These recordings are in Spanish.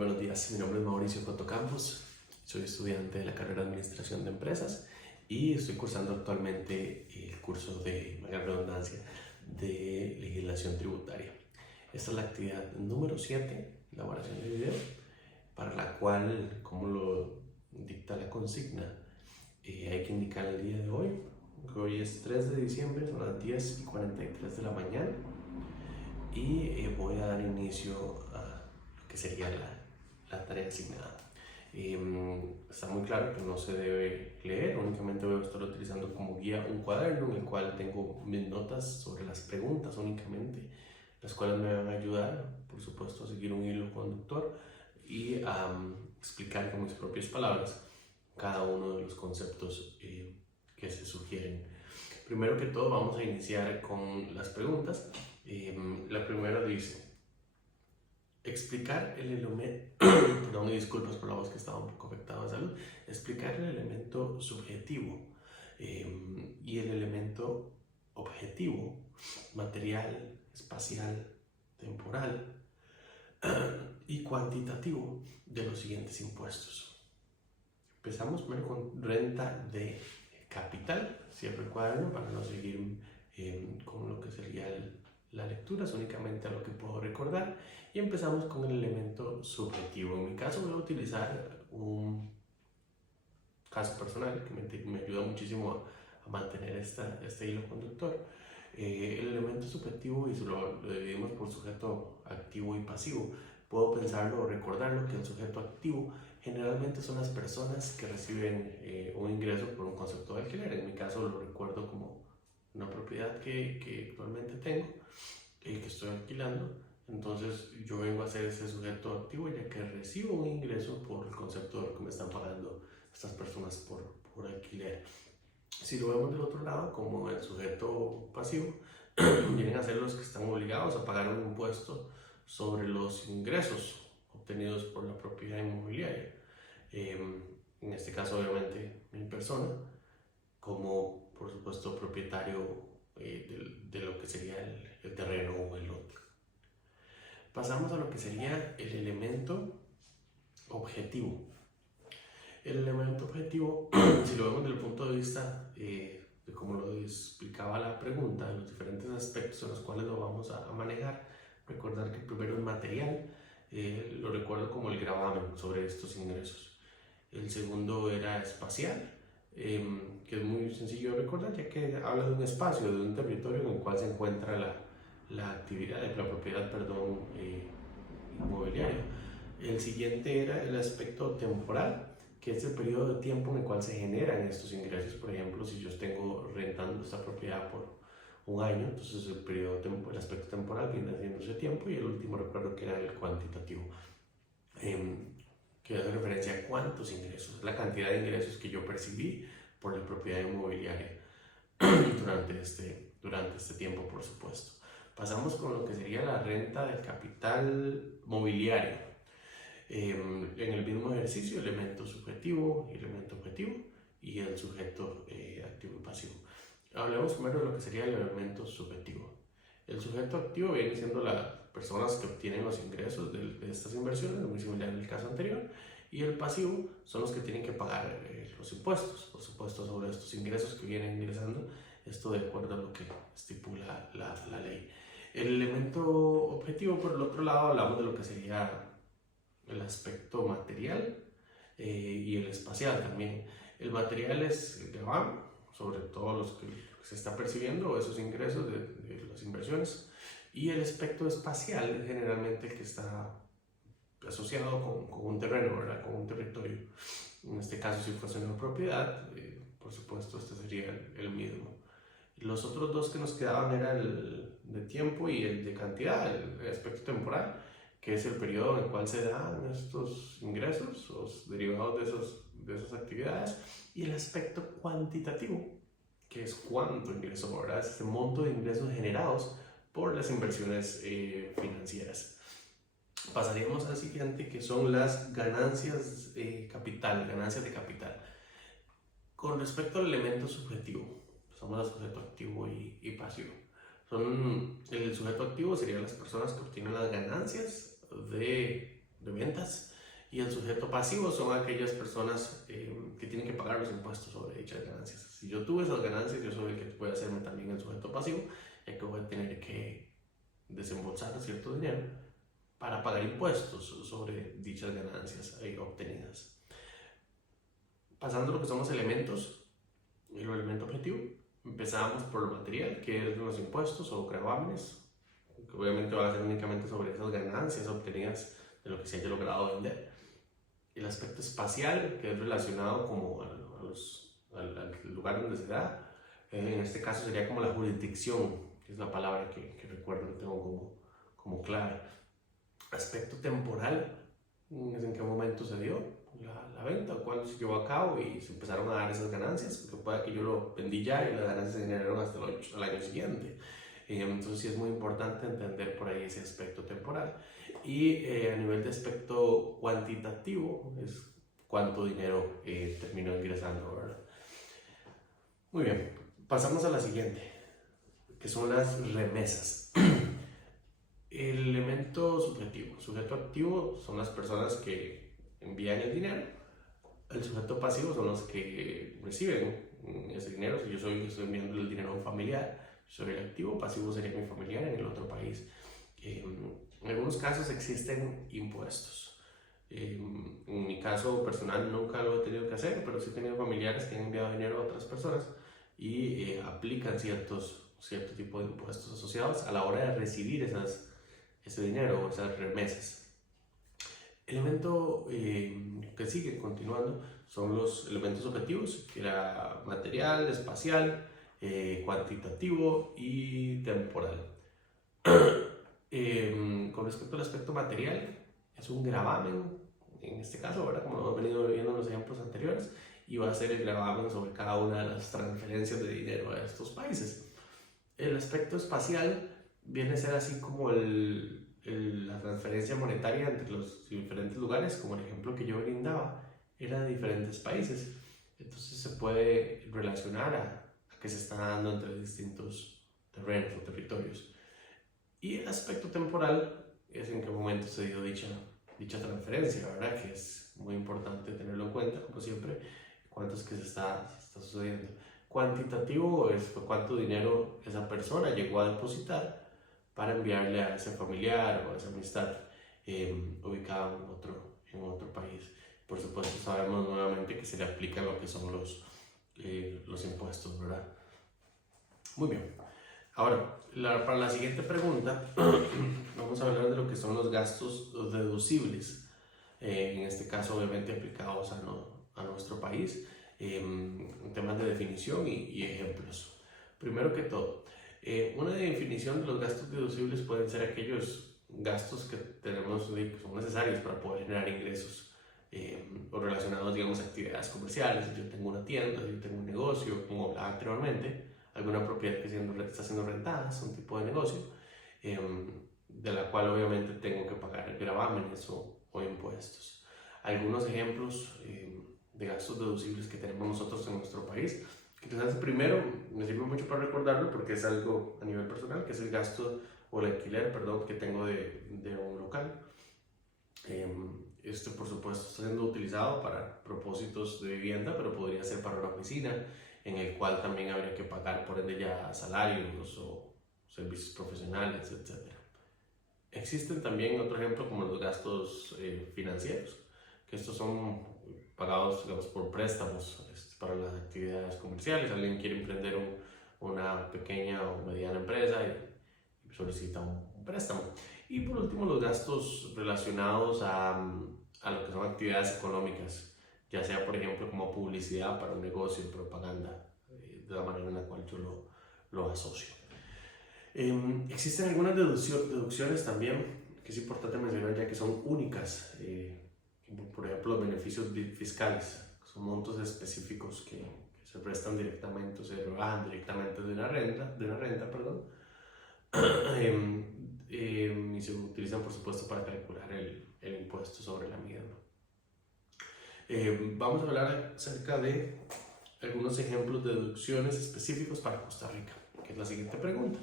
buenos días, mi nombre es Mauricio Coto Campos, soy estudiante de la carrera de Administración de Empresas y estoy cursando actualmente el curso de, valga la redundancia, de Legislación Tributaria. Esta es la actividad número 7, elaboración de video, para la cual, como lo dicta la consigna, hay que indicar el día de hoy, que hoy es 3 de diciembre, son las 10:43 de la mañana y voy a dar inicio a que sería la tarea asignada. Está muy claro que no se debe leer, únicamente voy a estar utilizando como guía un cuaderno en el cual tengo mis notas sobre las preguntas únicamente, las cuales me van a ayudar, por supuesto, a seguir un hilo conductor y a explicar con mis propias palabras cada uno de los conceptos que se sugieren. Primero que todo vamos a iniciar con las preguntas. La primera dice: explicar el elemento, perdón, y disculpas por la voz que estaba un poco afectada de salud, explicar el elemento subjetivo y el elemento objetivo, material, espacial, temporal y cuantitativo de los siguientes impuestos. Empezamos primero con renta de capital, cierro el cuaderno para no seguir con lo que sería la lectura, es únicamente a lo que puedo recordar, y empezamos con el elemento subjetivo. En mi caso voy a utilizar un caso personal que me ayuda muchísimo a mantener este hilo conductor. El elemento subjetivo, y lo dividimos por sujeto activo y pasivo, puedo pensarlo o recordarlo que el sujeto activo generalmente son las personas que reciben un ingreso por un concepto de alquiler. En mi caso lo recuerdo como una propiedad que actualmente tengo y que estoy alquilando. Entonces yo vengo a ser ese sujeto activo ya que recibo un ingreso por el concepto de lo que me están pagando estas personas por alquiler. Si lo vemos del otro lado, como el sujeto pasivo, vienen a ser los que están obligados a pagar un impuesto sobre los ingresos obtenidos por la propiedad inmobiliaria. En este caso, obviamente, mi persona, como por supuesto propietario de lo que sería el terreno o el lote. Pasamos a lo que sería el elemento objetivo. El elemento objetivo, si lo vemos desde el punto de vista de cómo lo explicaba la pregunta, de los diferentes aspectos en los cuales lo vamos a manejar, recordar que el primero es material, lo recuerdo como el gravamen sobre estos ingresos. El segundo era espacial, que es muy sencillo de recordar ya que habla de un espacio, de un territorio en el cual se encuentra la actividad, la propiedad, perdón, inmobiliaria. El siguiente era el aspecto temporal, que es el periodo de tiempo en el cual se generan estos ingresos. Por ejemplo, si yo tengo rentando esta propiedad por un año, entonces el aspecto temporal viene siendo ese tiempo, y el último recuerdo que era el cuantitativo, que hace referencia a cuántos ingresos, la cantidad de ingresos que yo percibí por la propiedad inmobiliaria durante este tiempo, por supuesto. Pasamos con lo que sería la renta del capital mobiliario. En el mismo ejercicio, elemento subjetivo y elemento objetivo, y el sujeto activo y pasivo. Hablemos primero de lo que sería el elemento subjetivo. El sujeto activo viene siendo las personas que obtienen los ingresos de estas inversiones, muy similar al caso anterior, y el pasivo son los que tienen que pagar los impuestos, por supuesto, sobre estos ingresos que vienen ingresando, esto de acuerdo a lo que estipula la ley. El elemento objetivo, por el otro lado, hablamos de lo que sería el aspecto material y el espacial también. El material es el gravamen sobre todo los que se está percibiendo, esos ingresos de las inversiones, y el aspecto espacial generalmente el que está asociado con un terreno, ¿verdad? Con un territorio. En este caso, si fuese una propiedad, por supuesto este sería el mismo. Los otros dos que nos quedaban era el de tiempo y el de cantidad, el aspecto temporal, que es el periodo en el cual se dan estos ingresos, los derivados de esas actividades, y el aspecto cuantitativo, que es cuánto ingreso, ¿verdad? Es este monto de ingresos generados por las inversiones financieras. Pasaríamos al siguiente, que son las ganancias de capital. Con respecto al elemento subjetivo, somos el sujeto activo y pasivo. El sujeto activo serían las personas que obtienen las ganancias de de ventas. Y el sujeto pasivo son aquellas personas que tienen que pagar los impuestos sobre dichas ganancias. Si yo tuve esas ganancias, yo soy el que puede hacerme también el sujeto pasivo, ya que voy a tener que desembolsar cierto dinero para pagar impuestos sobre dichas ganancias obtenidas. Pasando a lo que son los elementos, el elemento objetivo, empezamos por lo material, que es los impuestos o gravámenes, que obviamente van a ser únicamente sobre esas ganancias obtenidas de lo que se haya logrado vender. El aspecto espacial, que es relacionado como al lugar donde se da, en este caso sería como la jurisdicción, que es la palabra que recuerdo que tengo como clave. Aspecto temporal, es en qué momento se dio la venta, o cuándo se llevó a cabo y se empezaron a dar esas ganancias, porque puede que yo lo vendí ya y las ganancias se generaron hasta el año siguiente. Entonces sí es muy importante entender por ahí ese aspecto temporal. Y a nivel de aspecto cuantitativo es cuánto dinero terminó ingresando, ¿verdad? Muy bien, pasamos a la siguiente, que son las remesas. El elemento subjetivo, sujeto activo son las personas que envían el dinero. El sujeto pasivo son los que reciben ese dinero. Si yo estoy enviando el dinero a un familiar, soy el activo, pasivo sería mi familiar en el otro país. En algunos casos existen impuestos. En mi caso personal nunca lo he tenido que hacer, pero sí he tenido familiares que han enviado dinero a otras personas y aplican cierto tipo de impuestos asociados a la hora de recibir ese dinero o esas remesas. Elemento que sigue continuando son los elementos objetivos, que era material, espacial, cuantitativo y temporal. Con respecto al aspecto material, es un gravamen, en este caso, ¿verdad? Como lo hemos venido viendo en los ejemplos anteriores, y va a ser el gravamen sobre cada una de las transferencias de dinero a estos países. El aspecto espacial viene a ser así como la transferencia monetaria entre los diferentes lugares, como el ejemplo que yo brindaba, era de diferentes países. Entonces se puede relacionar a que se está dando entre distintos terrenos o territorios. Y el aspecto temporal es en qué momento se dio dicha transferencia, ¿verdad? Que es muy importante tenerlo en cuenta, como siempre, cuánto es que se está sucediendo. Cuantitativo es cuánto dinero esa persona llegó a depositar para enviarle a ese familiar o a esa amistad ubicada en otro país. Por supuesto, sabemos nuevamente que se le aplican lo que son los impuestos, ¿verdad? Muy bien. Ahora, para la siguiente pregunta, vamos a hablar de lo que son los gastos deducibles. En este caso, obviamente, aplicados a nuestro país, en temas de definición y ejemplos. Primero que todo, una definición de los gastos deducibles pueden ser aquellos gastos que que son necesarios para poder generar ingresos o relacionados, digamos, a actividades comerciales. Si yo tengo una tienda, si yo tengo un negocio, como hablaba anteriormente, alguna propiedad que está siendo rentada, es un tipo de negocio, de la cual obviamente tengo que pagar gravámenes o impuestos. Algunos ejemplos de gastos deducibles que tenemos nosotros en nuestro país, que quizás primero me sirve mucho para recordarlo porque es algo a nivel personal, que es el gasto o el alquiler, perdón, que tengo de un local. Esto por supuesto está siendo utilizado para propósitos de vivienda, pero podría ser para una oficina, en el cual también habría que pagar por ende ya salarios o servicios profesionales, etc. Existen también otro ejemplo como los gastos financieros, que estos son pagados, digamos, por préstamos para las actividades comerciales. Alguien quiere emprender una pequeña o mediana empresa y solicita un préstamo. Y por último, los gastos relacionados a lo que son actividades económicas, ya sea por ejemplo como publicidad para un negocio, propaganda, de la manera en la cual yo lo asocio. Existen algunas deducciones también que es importante mencionar, ya que son únicas, por ejemplo los beneficios fiscales, son montos específicos que se prestan directamente o se rebajan directamente de una renta, perdón. Y se utilizan por supuesto para calcular el impuesto sobre la misma. Vamos a hablar acerca de algunos ejemplos de deducciones específicos para Costa Rica, que es la siguiente pregunta.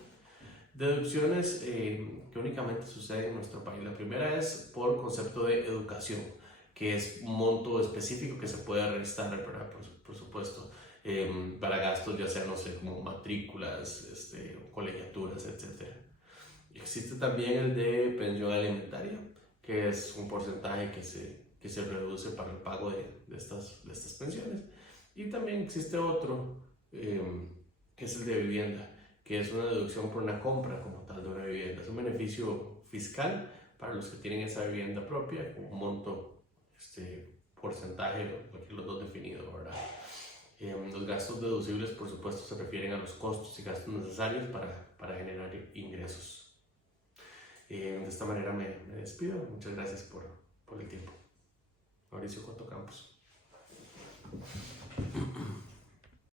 Deducciones que únicamente suceden en nuestro país. La primera es por concepto de educación, que es un monto específico que se puede restar, ¿verdad? Por supuesto, para gastos ya sea, no sé, como matrículas, colegiaturas, etc. Existe también el de pensión alimentaria, que es un porcentaje que se reduce para el pago de estas pensiones. Y también existe otro, que es el de vivienda, que es una deducción por una compra como tal de una vivienda. Es un beneficio fiscal para los que tienen esa vivienda propia, con un monto, porcentaje, aquí los dos definidos, ¿verdad? Los gastos deducibles, por supuesto, se refieren a los costos y gastos necesarios para generar ingresos. De esta manera me despido. Muchas gracias por el tiempo. Mauricio Coto Campos.